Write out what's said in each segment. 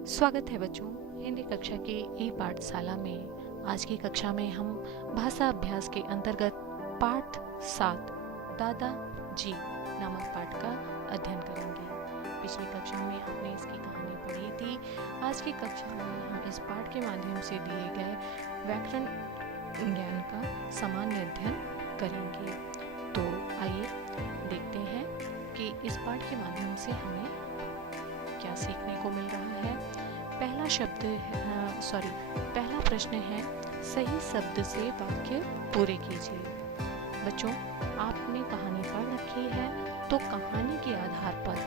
स्वागत है बच्चों हिंदी कक्षा के ई पाठशाला में। आज की कक्षा में हम भाषा अभ्यास के अंतर्गत पाठ 7 दादा जी नामक पाठ का अध्ययन करेंगे। पिछली कक्षा में हमने इसकी कहानी पढ़ी थी। आज की कक्षा में हम इस पाठ के माध्यम से दिए गए व्याकरण ज्ञान का सामान्य अध्ययन करेंगे। तो आइए देखते हैं कि इस पाठ के माध्यम से हमें क्या सीखने को मिल रहा है। पहला प्रश्न है सही शब्द से वाक्य पूरे कीजिए। बच्चों, आपने कहानी पढ़ रखी है तो कहानी के आधार पर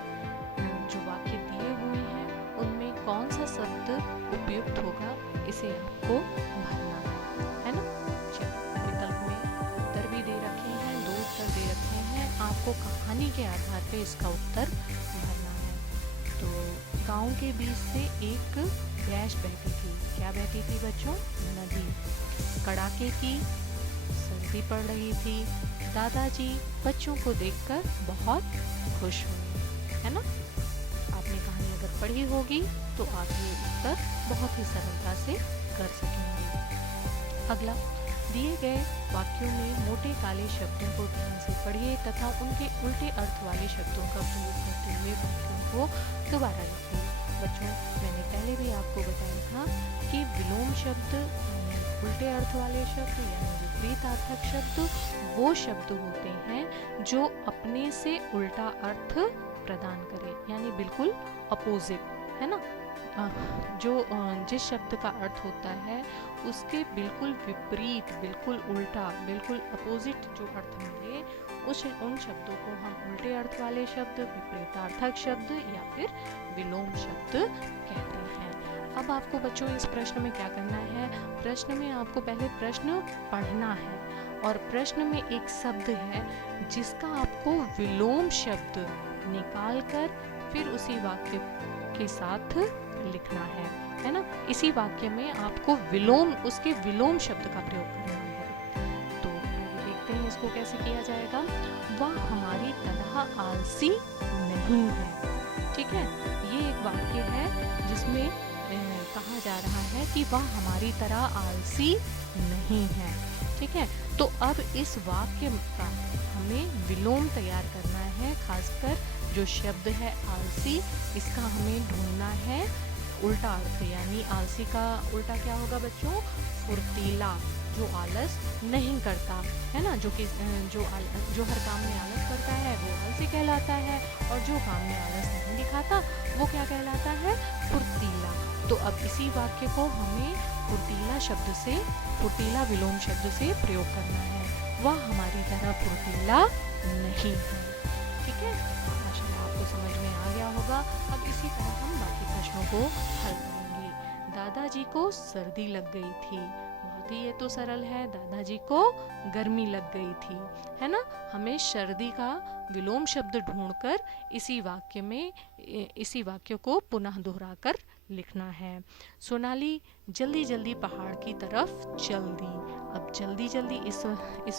जो वाक्य दिए हुए हैं उनमें कौन सा शब्द उपयुक्त होगा इसे आपको भरना है ना। चलिए, विकल्प में उत्तर भी दे रखे हैं, 2 उत्तर दे रखे हैं। आपको कहानी के आधार पर इसका उत्तर भरना है। तो गांव के बीच से एक डैश बहती थी। क्या बहती थी बच्चों? नदी। कड़ाके की सर्दी पड़ रही थी। दादाजी बच्चों को देखकर बहुत खुश हुए, है ना। आपने कहानी अगर पढ़ी होगी तो आप ये उत्तर बहुत ही सरलता से कर सकेंगे। अगला, दिए गए वाक्यों में मोटे काले शब्दों को ध्यान से पढ़िए तथा उनके उल्टे अर्थ वाले शब्दों का प्रयोग करते हुए वाक्यों को दोबारा लिखिए। बच्चों, मैंने पहले भी आपको बताया था कि विलोम शब्द यानी उल्टे अर्थ वाले शब्द यानी विपरीतार्थक शब्द वो शब्द होते हैं जो अपने से उल्टा अर्थ प्रदान करे, यानी बिल्कुल अपोजिट, है ना। जिस शब्द का अर्थ होता है उसके बिल्कुल विपरीत, बिल्कुल उल्टा, बिल्कुल अपोजिट जो अर्थ मिले उन शब्दों को हम उल्टे अर्थ वाले शब्द, विपरीतार्थक शब्द या फिर विलोम शब्द कहते हैं। अब आपको बच्चों इस प्रश्न में क्या करना है? प्रश्न में आपको पहले प्रश्न पढ़ना है और प्रश्न में एक शब्द है जिसका आपको विलोम शब्द निकालकर फिर उसी वाक्य के साथ लिखना है ना। इसी वाक्य में आपको उसके विलोम शब्द का प्रयोग करना है। तो देखते हैं इसको कैसे किया जाएगा। वह हमारी तरह आलसी नहीं है। ठीक है, ये एक वाक्य है जिसमें कहा जा रहा है कि वह हमारी तरह आलसी नहीं है। ठीक है, तो अब इस वाक्य का हमें विलोम तैयार करना है। खासकर जो शब्द है आलसी, इसका हमें ढूंढना है उल्टा अर्थ, यानी आलसी का उल्टा क्या होगा बच्चों? फुर्तीला, जो आलस नहीं करता, है ना। जो हर काम में आलस करता है वो आलसी कहलाता है और जो काम में आलस नहीं दिखाता वो क्या कहलाता है? फुर्तीला। तो अब इसी वाक्य को हमें फुर्तीला विलोम शब्द से प्रयोग करना है। वह हमारी तरह फुर्तीला नहीं है। ठीक है, आशा है आपको समझ में आ गया होगा। अब इसी तरह हम बाकी प्रश्नों को हल करेंगे। दादाजी को सर्दी लग गई थी। बहुत ही ये तो सरल है। दादाजी को गर्मी लग गई थी, है ना। हमें सर्दी का विलोम शब्द ढूंढकर इसी वाक्य को पुनः दोहराकर लिखना है। सोनाली जल्दी जल्दी पहाड़ की तरफ चल दी। अब जल्दी जल्दी इस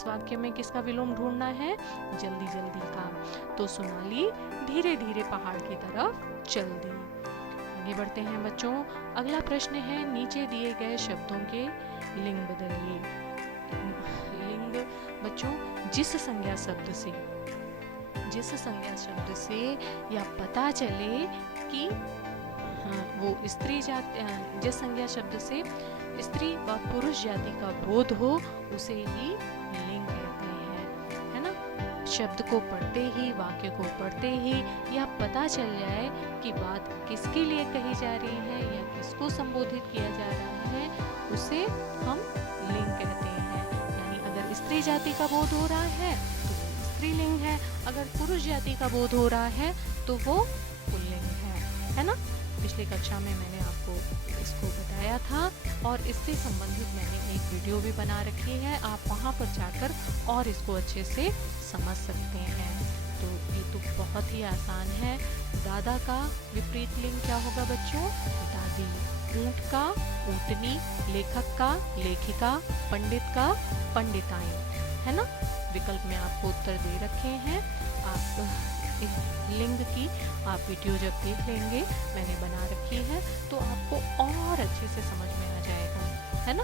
वाक्य में किसका विलोम ढूंढना है? जल्दी जल्दी का। तो सोनाली धीरे धीरे पहाड़ की तरफ चल दी। आगे बढ़ते हैं बच्चों। अगला प्रश्न है नीचे दिए गए शब्दों के लिंग बदलिए। लिंग बच्चों, जिस संज्ञा शब्द से या पता चले कि वो स्त्री जाति, जिस संज्ञा शब्द से स्त्री व पुरुष जाति का बोध हो उसे ही लिंग कहते हैं, है ना। शब्द को पढ़ते ही, वाक्य को पढ़ते ही या पता चल जाए कि बात किसके लिए कही जा रही है या किसको संबोधित किया जा रहा है, उसे हम लिंग कहते हैं। यानी अगर स्त्री जाति का बोध हो रहा है तो वो स्त्रीलिंग है, अगर पुरुष जाति का बोध हो रहा है तो वो पुल्लिंग है ना। पिछली कक्षा में मैंने आपको इसको बताया था और इससे संबंधित मैंने एक वीडियो भी बना रखी है। आप वहाँ पर जाकर और इसको अच्छे से समझ सकते हैं। तो ये तो बहुत ही आसान है। दादा का विपरीत लिंग क्या होगा बच्चों? दादी। ऊंट का ऊँटनी, लेखक का लेखिका, पंडित का पंडिताई, है ना। विकल्प में आपको उत्तर दे रखे हैं। आप लिंग की आप वीडियो जब देख लेंगे, मैंने बना रखी है, तो आपको और अच्छे से समझ में आ जाएगा, है ना।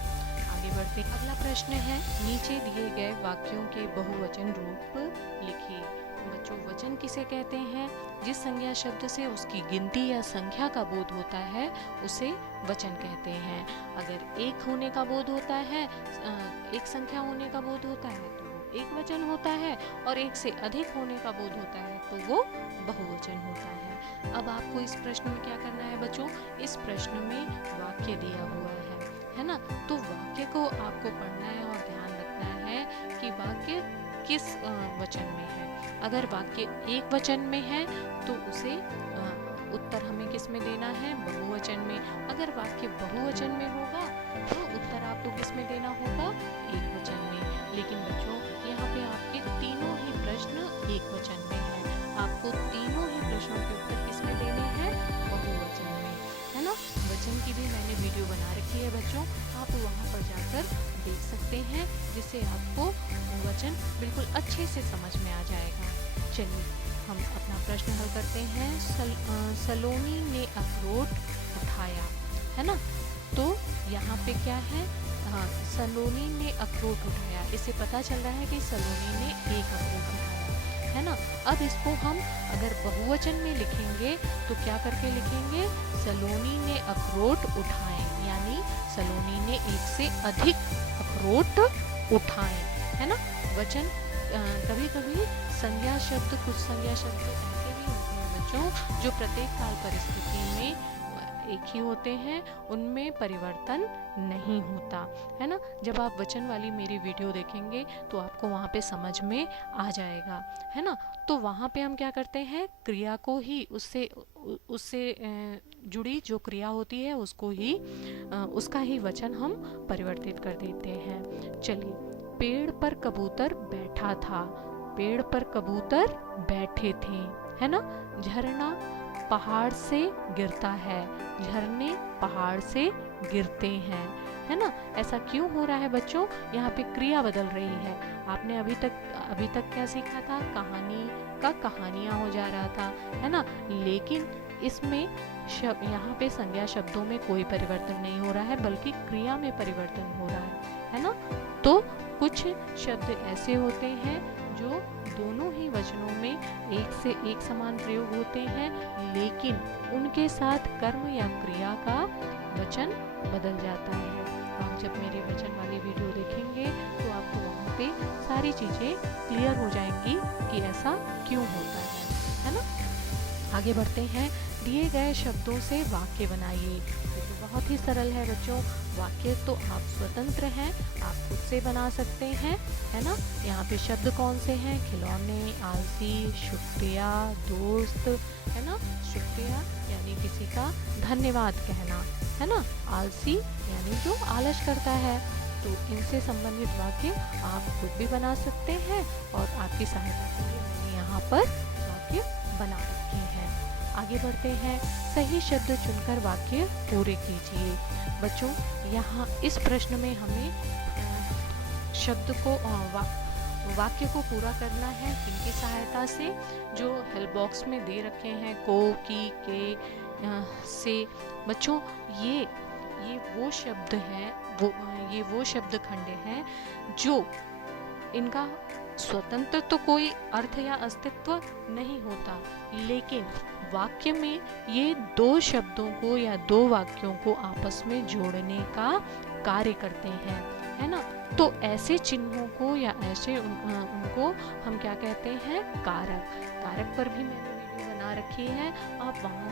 आगे बढ़ते, अगला प्रश्न है, नीचे दिए गए वाक्यों के बहुवचन रूप लिखिए। बच्चों, वचन किसे कहते हैं? जिस संज्ञा शब्द से उसकी गिनती या संख्या का बोध होता है उसे वचन कहते हैं। अगर एक होने का बोध होता है, एक संख्या होने का बोध होता है तो वो एक वचन होता है, और एक से अधिक होने का बोध होता है तो वो बहुवचन होता है। अब आपको इस प्रश्न में क्या करना है बच्चों? इस प्रश्न में वाक्य दिया हुआ है ना, तो वाक्य को आपको पढ़ना है और ध्यान रखना है कि वाक्य किस वचन में है। अगर वाक्य एक वचन में है तो उसे उत्तर हमें किस में देना है? बहुवचन में। अगर वाक्य बहुवचन में होगा तो उत्तर आपको किस में देना होगा? एक वचन में। लेकिन बच्चों, यहाँ पे आपके तीनों ही प्रश्न एक वचन में है, आपको तीनों ही प्रश्नों के उत्तर किस में देने हैं? बहुवचन में, है ना। वचन की भी मैंने वीडियो बना रखी है बच्चों, आप वहाँ पर जाकर देख सकते हैं, जिससे आपको वचन बिल्कुल अच्छे से समझ में आ जाएगा। चलिए हम अपना प्रश्न हल करते हैं। सलोनी ने अखरोट उठाया, है ना। तो यहाँ पे क्या है? सलोनी ने अखरोट उठाया, इससे पता चल रहा है कि सलोनी ने एक अखरोट उठाया, है ना। अब इसको हम अगर बहुवचन में लिखेंगे तो क्या करके लिखेंगे? सलोनी ने अखरोट उठाए, यानी सलोनी ने एक से अधिक अखरोट उठाए, है ना। वचन कभी कभी संज्ञा शब्द, कुछ संज्ञा शब्द ऐसे भी होते हैं बच्चों जो प्रत्येक काल परिस्थिति में एक ही होते हैं, उनमें परिवर्तन नहीं होता, है ना। जब आप वचन वाली मेरी वीडियो देखेंगे तो आपको वहाँ पे समझ में आ जाएगा, है ना। तो वहाँ पे हम क्या करते हैं? क्रिया को ही उससे जुड़ी जो क्रिया होती है उसको ही उसका ही वचन हम परिवर्तित कर देते हैं। चलिए, पेड़ पर कबूतर बैठा था, पेड़ पर कबूतर बैठे थे, है ना। झरना पहाड़ से गिरता है, झरने पहाड़ से गिरते हैं, है ना। ऐसा क्यों हो रहा है बच्चों? यहाँ पे क्रिया बदल रही है। आपने अभी तक क्या सीखा था? कहानी का कहानियाँ हो जा रहा था, है ना। लेकिन इसमें यहाँ पे संज्ञा शब्दों में कोई परिवर्तन नहीं हो रहा है, बल्कि क्रिया में परिवर्तन हो रहा है ना। तो कुछ शब्द ऐसे होते हैं जो दोनों ही वचनों में एक से एक समान प्रयोग होते हैं, लेकिन उनके साथ कर्म या क्रिया का वचन बदल जाता है। आप जब मेरे वचन वाली वीडियो देखेंगे तो आपको वहाँ पे सारी चीज़ें क्लियर हो जाएंगी कि ऐसा क्यों होता है ना। आगे बढ़ते हैं। दिए गए शब्दों से वाक्य बनाइए। तो बहुत ही सरल है बच्चों, वाक्य तो आप स्वतंत्र हैं, आप खुद से बना सकते हैं, है ना। यहाँ पे शब्द कौन से हैं? खिलौने, आलसी, शुक्रिया, दोस्त, है ना। शुक्रिया यानी किसी का धन्यवाद कहना, है ना। आलसी यानी जो आलस करता है। तो इनसे संबंधित वाक्य आप खुद भी बना सकते हैं और आपकी सहायता के लिए मैंने यहाँ पर वाक्य बना रखे हैं। आगे बढ़ते हैं। सही शब्द चुनकर वाक्य पूरे कीजिए। बच्चों, यहाँ इस प्रश्न में हमें शब्द को वाक्य को पूरा करना है किनकी सहायता से? जो हेल्प बॉक्स में दे रखे हैं, को, की, के, से। बच्चों, ये वो शब्द हैं, ये वो शब्द खंड हैं जो इनका स्वतंत्र तो कोई अर्थ या अस्तित्व नहीं होता, लेकिन वाक्य में ये दो शब्दों को या दो वाक्यों को आपस में जोड़ने का कार्य करते हैं, है ना। तो ऐसे चिन्हों को या ऐसे उनको हम क्या कहते हैं? कारक। कारक पर भी मैंने वीडियो बना रखी है, आप वहाँ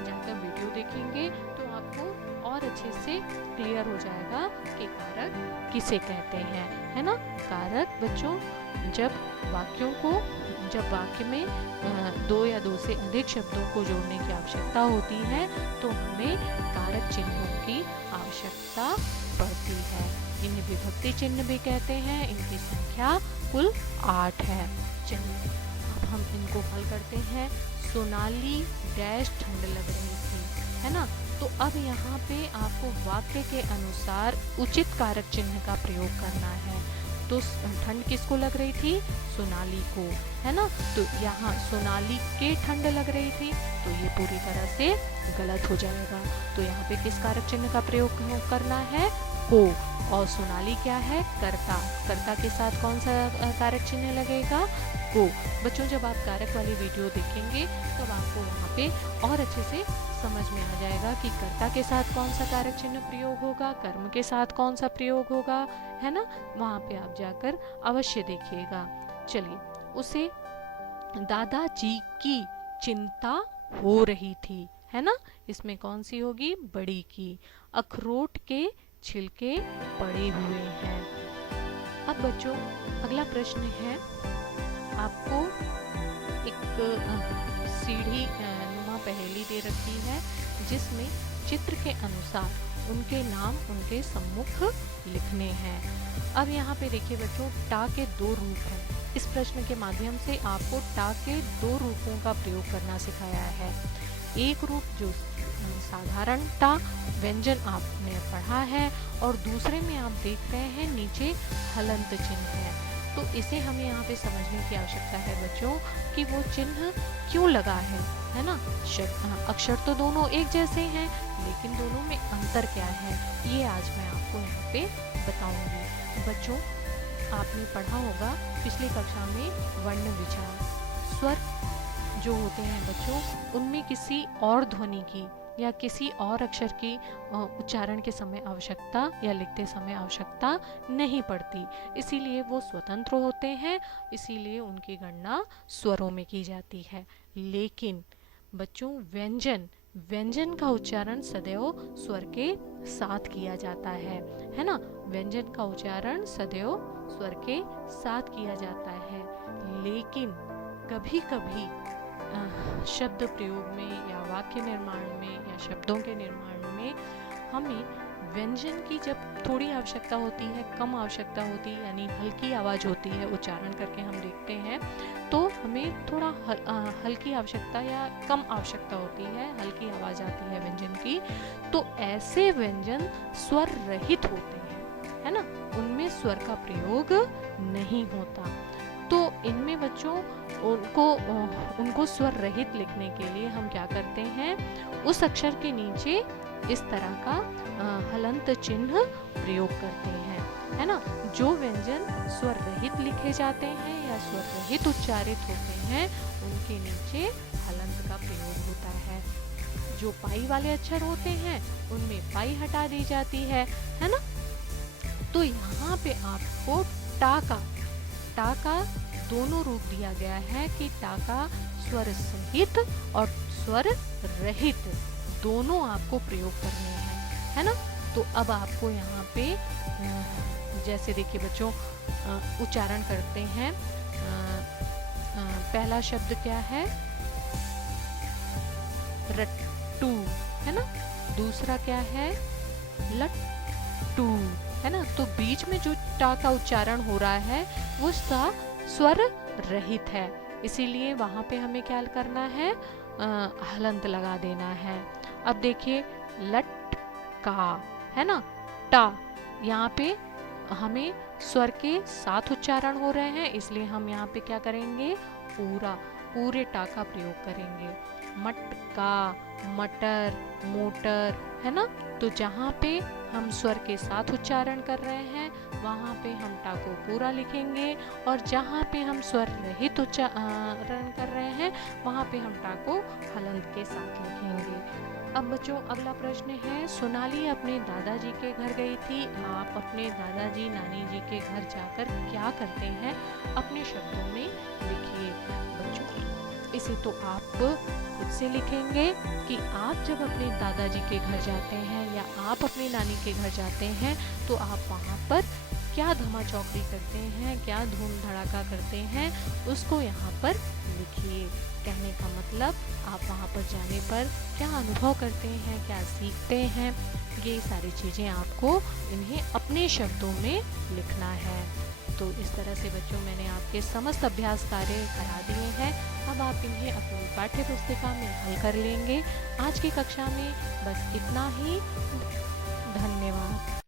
जाकर वीडियो देखेंगे तो आपको और अच्छे से क्लियर हो जाएगा कि कारक किसे कहते हैं, है ना। कारक बच्चों, जब वाक्य में दो या दो से अधिक शब्दों को जोड़ने की आवश्यकता होती है तो हमें कारक चिन्हों की आवश्यकता पड़ती है। इन्हें विभक्ति चिन्ह भी कहते हैं। इनकी संख्या कुल 8 है। चलिए अब हम इनको हल करते हैं। सोनाली डैश ठंड लग रही थी, है ना। तो अब यहाँ पे आपको वाक्य के अनुसार उचित कारक चिन्ह का प्रयोग करना है। तो ठंड किसको लग रही थी? सोनाली को, है ना। तो यहाँ सोनाली के ठंड लग रही थी, तो ये पूरी तरह से गलत हो जाएगा। तो यहाँ पे किस कारक चिन्ह का प्रयोग करना है? को। और सोनाली क्या है? कर्ता। कर्ता के साथ कौन सा कारक चिन्ह लगेगा? को। बच्चों जब आप कारक वाली वीडियो देखेंगे तब आपको वहाँ पे और अच्छे से समझ में आ जाएगा कि कर्ता के साथ कौन सा कारक चिन्ह प्रयोग होगा, कर्म के साथ कौन सा प्रयोग होगा, है ना। वहाँ पे आप जाकर अवश्य देखिएगा। चलिए, उसे दादाजी की चिंता हो रही थी, है ना। इसमें कौन सी होगी? बड़ी की। अखरोट के छिलके पड़े हुए हैं। अब बच्चों अगला प्रश्न है, आपको एक सीढ़ी नुमा पहेली दे रखी है जिसमें चित्र के अनुसार उनके नाम उनके सम्मुख लिखने हैं। अब यहाँ पे देखिए बच्चों, टा के दो रूप हैं। इस प्रश्न के माध्यम से आपको टा के दो रूपों का प्रयोग करना सिखाया है। एक रूप जो साधारण टा व्यंजन आपने पढ़ा है, और दूसरे में आप देख रहे हैं नीचे हलंत चिन्ह है। तो इसे हमें यहाँ पे समझने की आवश्यकता है बच्चों कि वो चिन्ह क्यों लगा है ना। अक्षर तो दोनों एक जैसे हैं, लेकिन दोनों में अंतर क्या है, ये आज मैं आपको यहाँ पे बताऊंगी। बच्चों आपने पढ़ा होगा पिछली कक्षा में वर्ण विचार। स्वर जो होते हैं बच्चों, उनमें किसी और ध्वनि की या किसी और अक्षर की उच्चारण के समय आवश्यकता या लिखते समय आवश्यकता नहीं पड़ती, इसीलिए वो स्वतंत्र होते हैं, इसीलिए उनकी गणना स्वरों में की जाती है। लेकिन बच्चों व्यंजन का उच्चारण सदैव स्वर के साथ किया जाता है ना। व्यंजन का उच्चारण सदैव स्वर के साथ किया जाता है, लेकिन कभी कभी शब्द प्रयोग में या वाक्य निर्माण में या शब्दों के निर्माण में हमें व्यंजन की जब थोड़ी आवश्यकता होती है, कम आवश्यकता होती है, यानी हल्की आवाज होती है, उच्चारण करके हम देखते हैं तो हमें थोड़ा हल्की आवश्यकता या कम आवश्यकता होती है, हल्की आवाज आती है व्यंजन की, तो ऐसे व्यंजन स्वर रहित होते हैं, है ना। उनमें स्वर का प्रयोग नहीं होता। तो इनमें बच्चों उनको स्वर रहित लिखने के लिए हम क्या करते हैं, उस अक्षर के नीचे इस तरह का हलंत चिन्ह प्रयोग करते हैं, है ना। जो व्यंजन स्वर रहित लिखे जाते हैं या स्वर रहित उच्चारित होते हैं, उनके नीचे हलंत का प्रयोग होता है। जो पाई वाले अक्षर होते हैं उनमें पाई हटा दी जाती है ना। तो यहाँ पे आपको टा का दोनों रूप दिया गया है कि टा का स्वर सहित और स्वर रहित दोनों आपको प्रयोग करने हैं, है ना। तो अब आपको यहाँ पे जैसे देखिए बच्चों, उच्चारण करते हैं। पहला शब्द क्या है? रट्टू, है ना। दूसरा क्या है? लट्टू, है ना। तो बीच में जो टा का उच्चारण हो रहा है वो स्वर रहित है, इसीलिए वहां पे हमें क्या करना है? हलंत लगा देना है। अब देखिए लट का, है ना। टा यहाँ पे हमें स्वर के साथ उच्चारण हो रहे हैं, इसलिए हम यहाँ पे क्या करेंगे? पूरे टा का प्रयोग करेंगे। मटका, मटर, मोटर, है ना। तो जहाँ पे हम स्वर के साथ उच्चारण कर रहे हैं वहाँ पे हम टा को पूरा लिखेंगे, और जहाँ पे हम स्वर रहित उच्चारण कर रहे हैं वहाँ पे हम टा को हलंत के साथ लिखेंगे। अब बच्चों अगला प्रश्न है, सोनाली अपने दादाजी के घर गई थी। आप अपने दादाजी नानी जी के घर जाकर क्या करते हैं? अपने शब्दों में लिखिए। बच्चों इसे तो आप खुद से लिखेंगे कि आप जब अपने दादाजी के घर जाते हैं या आप अपनी नानी के घर जाते हैं तो आप वहाँ पर क्या धमा चौकड़ी करते हैं, क्या धूम धड़ाका करते हैं, उसको यहाँ पर लिखिए। कहने का मतलब आप वहाँ पर जाने पर क्या अनुभव करते हैं, क्या सीखते हैं, ये सारी चीज़ें आपको इन्हें अपने शब्दों में लिखना है। तो इस तरह से बच्चों मैंने आपके समस्त अभ्यास कार्य करा दिए हैं। अब आप इन्हें अपनी पाठ्य पुस्तिका में हल कर लेंगे। आज की कक्षा में बस इतना ही। धन्यवाद।